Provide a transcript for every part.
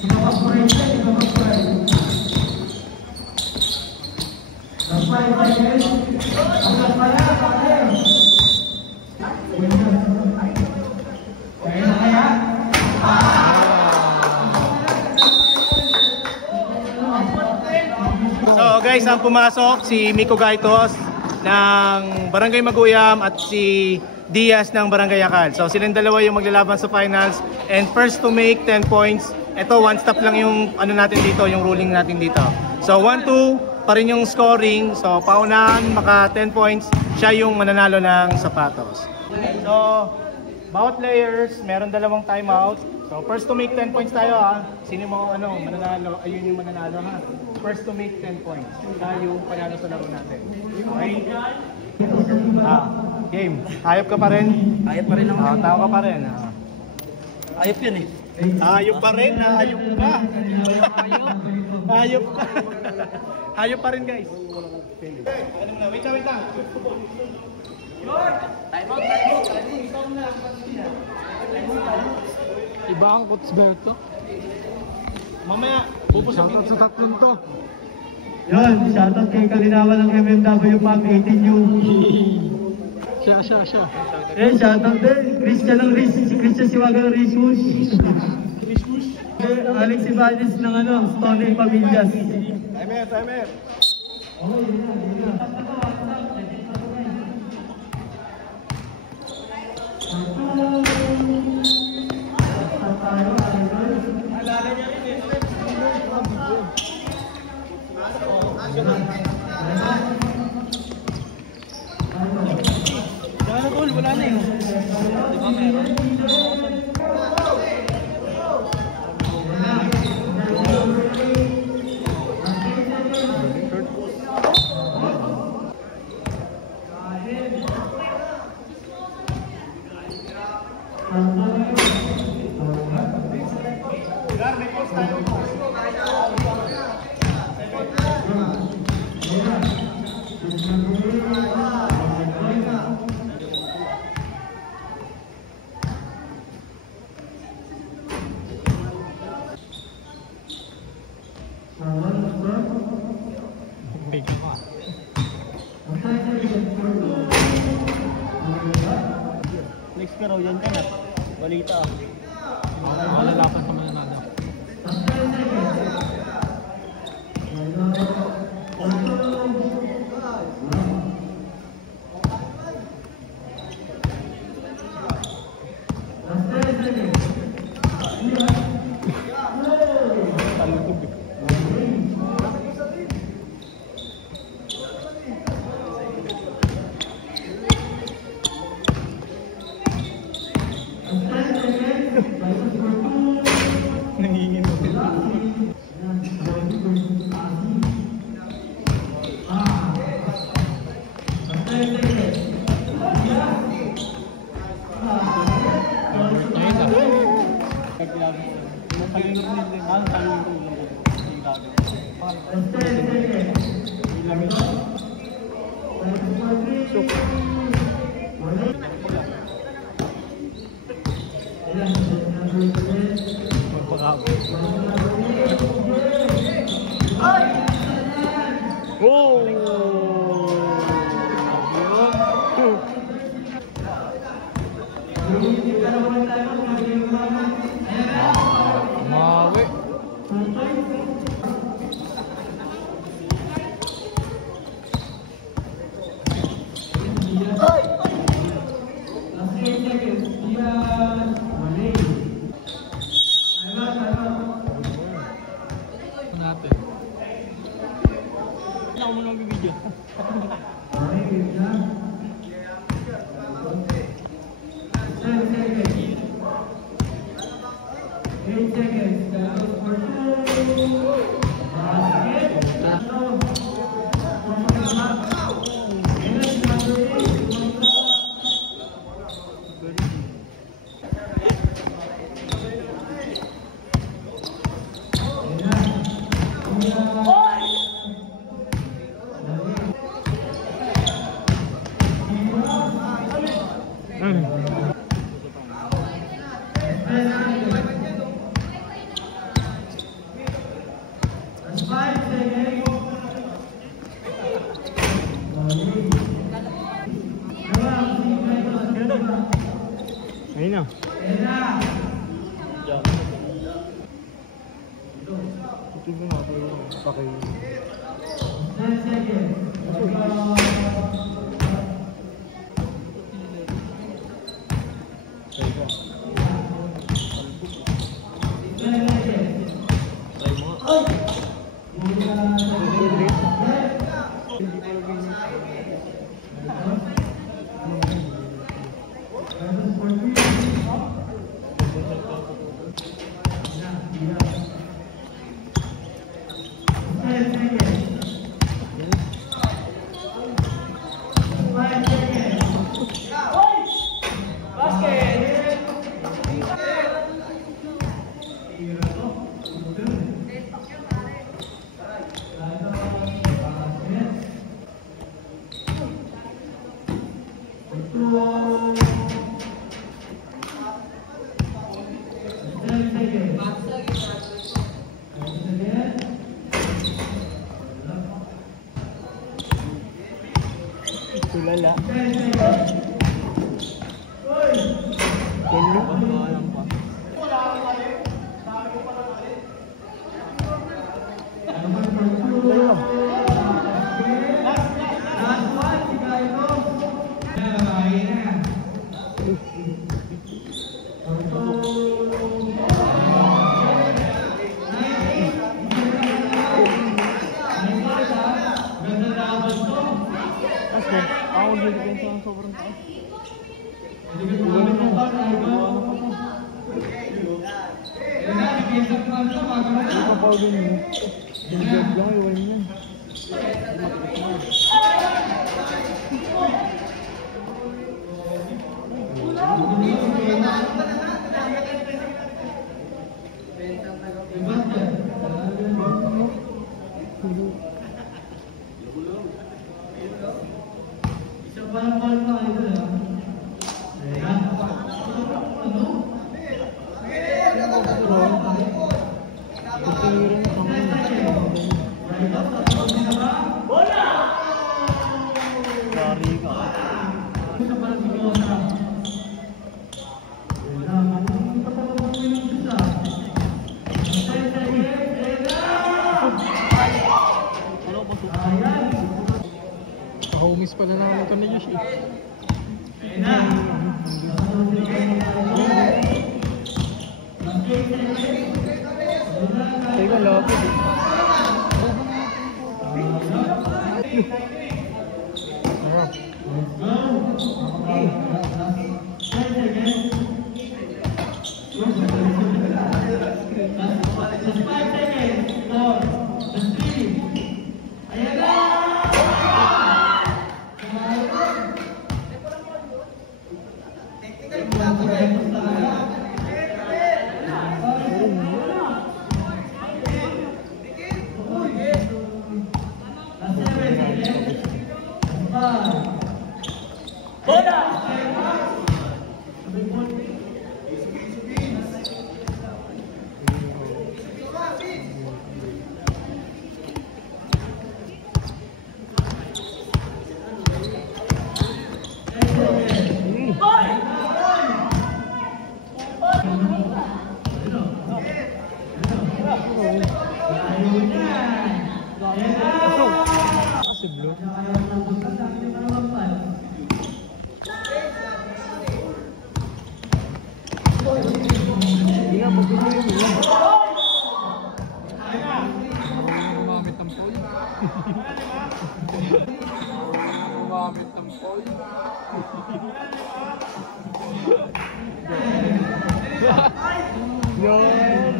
So guys, ang pumasok si Miko Gaitos ng Barangay Maguyam at si Diaz ng Barangay Akal. So silang dalawa yung maglalaban sa finals, and first to make 10 points. Ito one stop lang yung ano natin dito, yung ruling natin dito. So 1-2 pa rin yung scoring. So paunahan maka 10 points, siya yung mananalo ng sapatos. So bawat players meron dalawang timeout. So first to make 10 points tayo ha. Sino mo mananalo? Ayun yung mananalo ha. First to make 10 points. Siya yung panalo sa laro natin. Okay? Game. Hayop ka pa rin? Hayop pa rin ako. Tao ka pa rin. Hayop yun eh. Hayop pa rin? Hayop ka? Hayop ka? Hayop pa rin guys. Ano muna? Wait lang. Time out. Iba ang Kutsberto. Mamaya, Shoutout sa tatlong to. Yun, shoutout kay Kalinawan ng MMW Pump 18U. Siya. Shoutout din. Christian ng Riz. Si Christian Siwaga ng Rizwush. Alex Ibanez ng Stone Pamillas. Timer. Wala na yun. Di ba meron? Next ka raw yan ka na. Balita. Malalapan sa mananalo. Tingnan natin yung pakay. Tulala. Ako nag-depensa ng sobrang taas. Hindi pa pa ulit yun. Nag-job lang, iwan yan. Homies pala lang ito na Yoshi. Teka, lapit eh. Gumamit ng pole. Gumamit ng pole. Yun.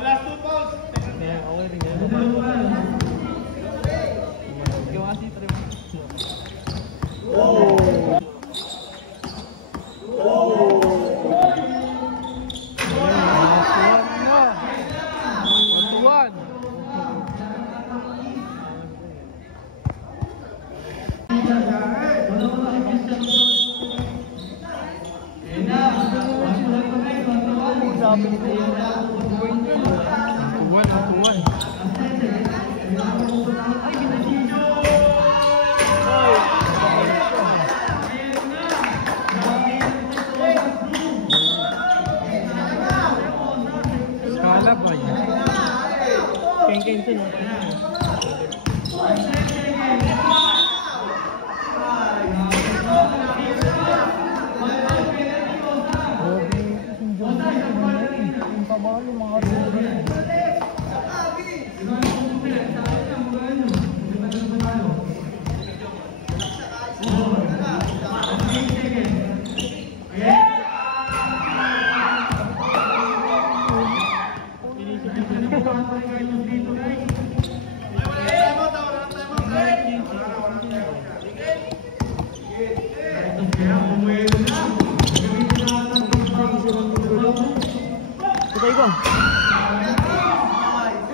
Last two balls. Okay rin yan. Gawa si Trem. Oh! Skala ba yun? Keng-keng to, no? Patay ko.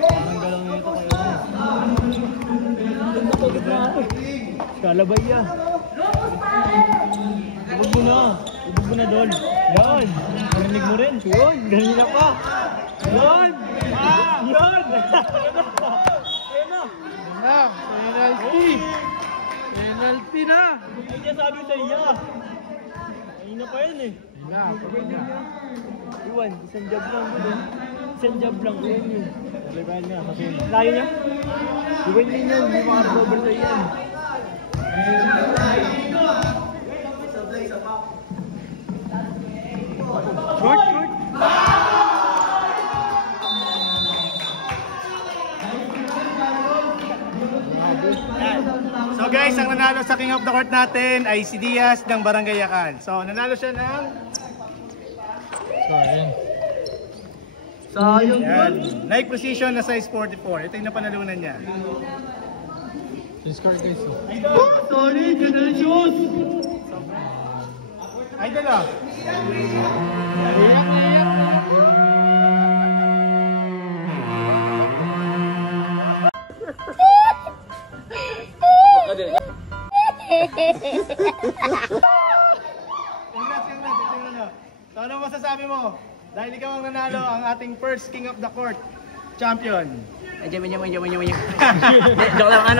Ang galang nito kayo. Kalabay ya. Ibog mo na. Ibog mo na doon. Yan. Narinig mo rin. Yun. Ganina pa. Yun. Yun. Ayun na. Penalty! Penalty na! Hindi niya sabi sa iya. Ayun na pa yun eh. Iwan, isang job lang doon. Isang job lang. Iwan yun. Laban niya. Layo niya? Iwan yun yun. Hindi makarover sa iyan. Short, short. So guys, ang nanalo sa King of the Court natin ay si Diaz ng Barangay Yakal. So nanalo siya ng Sayang yan, Nike Precision na size 44. Ito yung napanalunan niya. Score guys. Sorry, Generation! Idol ah. Congrats. So ano masasabi mo? Dahil ikaw ang nanalo, ang ating first King of the Court champion. Joke lang,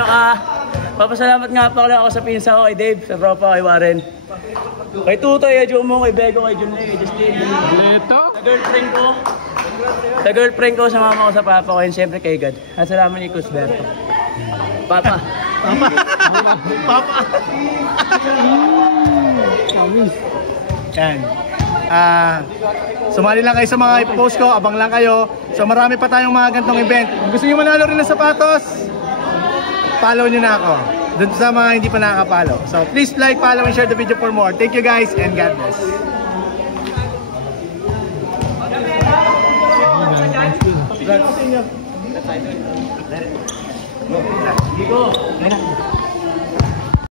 papasalamat nga pa ako sa pinsa ko, kay Dave, sa tropa, kay Warren. Kay Tutoy, kay Jomo, kay Bego, kay Jun, kay Justin. Leto? Sa girlfriend ko, sa mama ko, sa papa ko, and syempre kay God. At salamat ni Cusberto. Papa. Yan. Sumali lang kayo sa mga ipopost ko, abang lang kayo. So marami pa tayong mga gantong event. Kung gusto niyo manalo rin ng sapatos, follow niyo na ako. Doon sa mga hindi pa nakaka-follow. So please like, follow, and share the video for more. Thank you guys, and God bless. Congrats sa inyo.